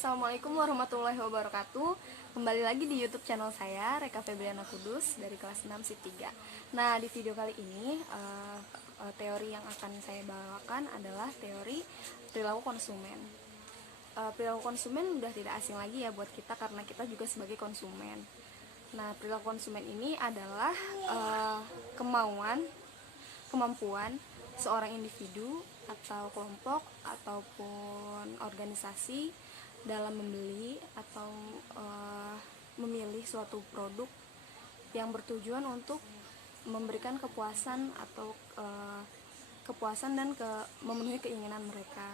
Assalamualaikum warahmatullahi wabarakatuh. Kembali lagi di YouTube channel saya, Reka Febriana Kudus dari kelas 6 SIP 3. Nah, di video kali ini teori yang akan saya bawakan adalah teori perilaku konsumen. Perilaku konsumen udah tidak asing lagi ya buat kita karena kita juga sebagai konsumen. Nah, perilaku konsumen ini adalah kemampuan seorang individu atau kelompok ataupun organisasi dalam membeli atau memilih suatu produk yang bertujuan untuk memberikan kepuasan atau kepuasan dan memenuhi keinginan mereka.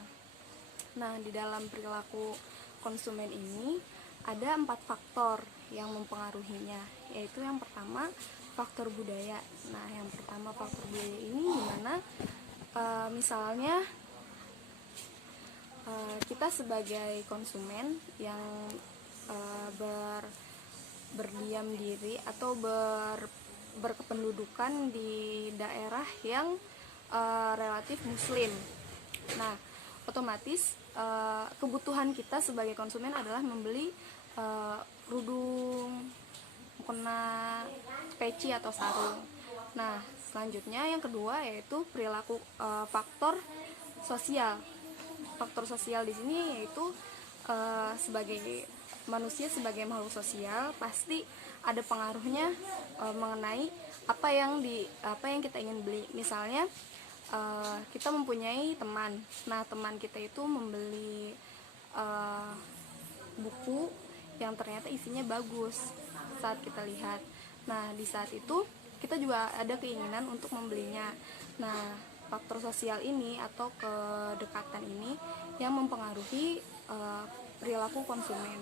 Nah, di dalam perilaku konsumen ini ada 4 faktor yang mempengaruhinya, yaitu yang pertama faktor budaya. Nah, yang pertama faktor budaya ini dimana misalnya kita sebagai konsumen yang berdiam diri atau berkependudukan di daerah yang relatif muslim. Nah, otomatis kebutuhan kita sebagai konsumen adalah membeli kerudung, mukena, peci atau sarung. Nah, selanjutnya yang kedua yaitu perilaku faktor sosial. Faktor sosial di sini yaitu sebagai manusia, sebagai makhluk sosial pasti ada pengaruhnya mengenai apa yang kita ingin beli. Misalnya kita mempunyai teman. Nah, teman kita itu membeli buku yang ternyata isinya bagus saat kita lihat. Nah, di saat itu kita juga ada keinginan untuk membelinya. Nah, faktor sosial ini atau kedekatan ini yang mempengaruhi perilaku konsumen.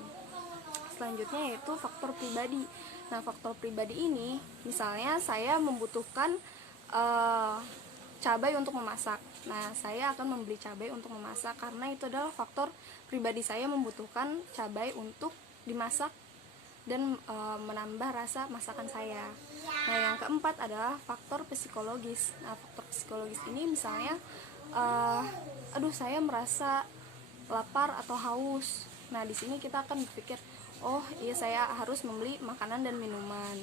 Selanjutnya yaitu faktor pribadi. Nah, faktor pribadi ini misalnya saya membutuhkan cabai untuk memasak. Nah, saya akan membeli cabai untuk memasak karena itu adalah faktor pribadi saya membutuhkan cabai untuk dimasak dan menambah rasa masakan saya. Nah, yang keempat adalah faktor psikologis. Nah, faktor psikologis ini misalnya saya merasa lapar atau haus. Nah, di sini kita akan berpikir, oh iya saya harus membeli makanan dan minuman.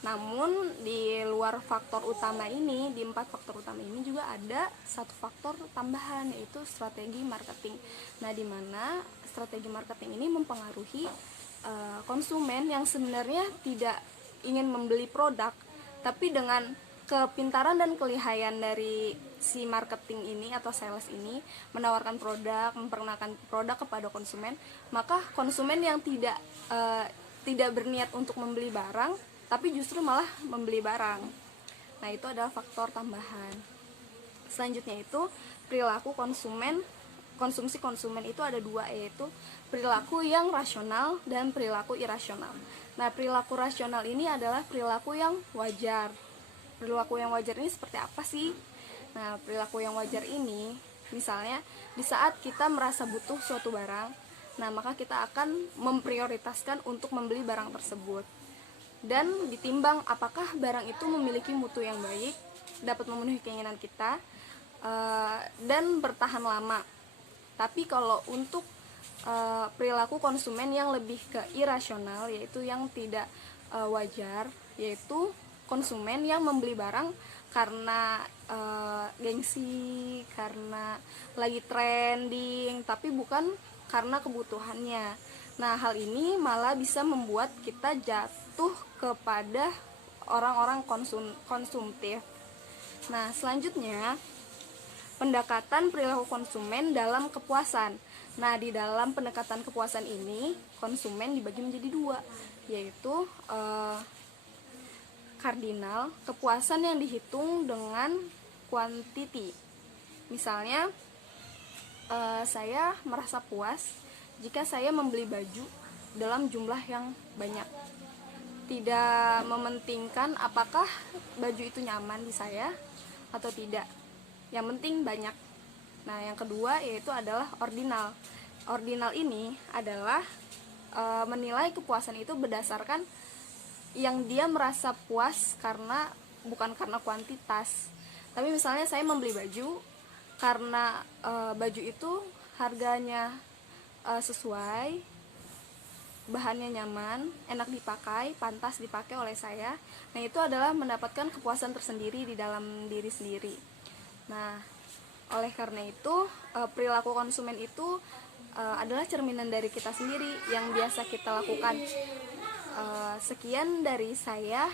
Namun di luar faktor utama ini, di 4 faktor utama ini juga ada satu faktor tambahan, yaitu strategi marketing. Nah, di mana strategi marketing ini mempengaruhi konsumen yang sebenarnya tidak ingin membeli produk, tapi dengan kepintaran dan kelihayan dari si marketing ini atau sales ini menawarkan produk, memperkenalkan produk kepada konsumen, maka konsumen yang tidak berniat untuk membeli barang, tapi justru malah membeli barang. Nah, itu adalah faktor tambahan. Selanjutnya itu perilaku konsumsi konsumen itu ada 2, yaitu perilaku yang rasional dan perilaku irasional. Nah, perilaku rasional ini adalah perilaku yang wajar. Perilaku yang wajar ini seperti apa sih? Nah, perilaku yang wajar ini misalnya di saat kita merasa butuh suatu barang, nah maka kita akan memprioritaskan untuk membeli barang tersebut. Dan ditimbang apakah barang itu memiliki mutu yang baik, dapat memenuhi keinginan kita, dan bertahan lama. Tapi kalau untuk perilaku konsumen yang lebih ke irasional, yaitu yang tidak wajar, yaitu konsumen yang membeli barang karena gengsi, karena lagi trending, tapi bukan karena kebutuhannya. Nah, hal ini malah bisa membuat kita jatuh kepada orang-orang konsumtif. Nah, selanjutnya pendekatan perilaku konsumen dalam kepuasan. Nah, di dalam pendekatan kepuasan ini konsumen dibagi menjadi 2, yaitu kardinal, kepuasan yang dihitung dengan quantity. Misalnya saya merasa puas jika saya membeli baju dalam jumlah yang banyak, tidak mementingkan apakah baju itu nyaman di saya atau tidak, yang penting banyak. Nah, yang kedua yaitu adalah ordinal. Ordinal ini adalah menilai kepuasan itu berdasarkan yang dia merasa puas bukan karena kuantitas. Tapi misalnya saya membeli baju karena baju itu harganya sesuai, bahannya nyaman, enak dipakai, pantas dipakai oleh saya. Nah, itu adalah mendapatkan kepuasan tersendiri di dalam diri sendiri. Nah, oleh karena itu, perilaku konsumen itu adalah cerminan dari kita sendiri yang biasa kita lakukan. Sekian dari saya,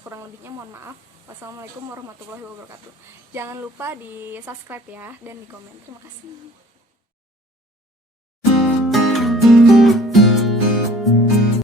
kurang lebihnya mohon maaf. Wassalamualaikum warahmatullahi wabarakatuh. Jangan lupa di subscribe ya dan di komen. Terima kasih.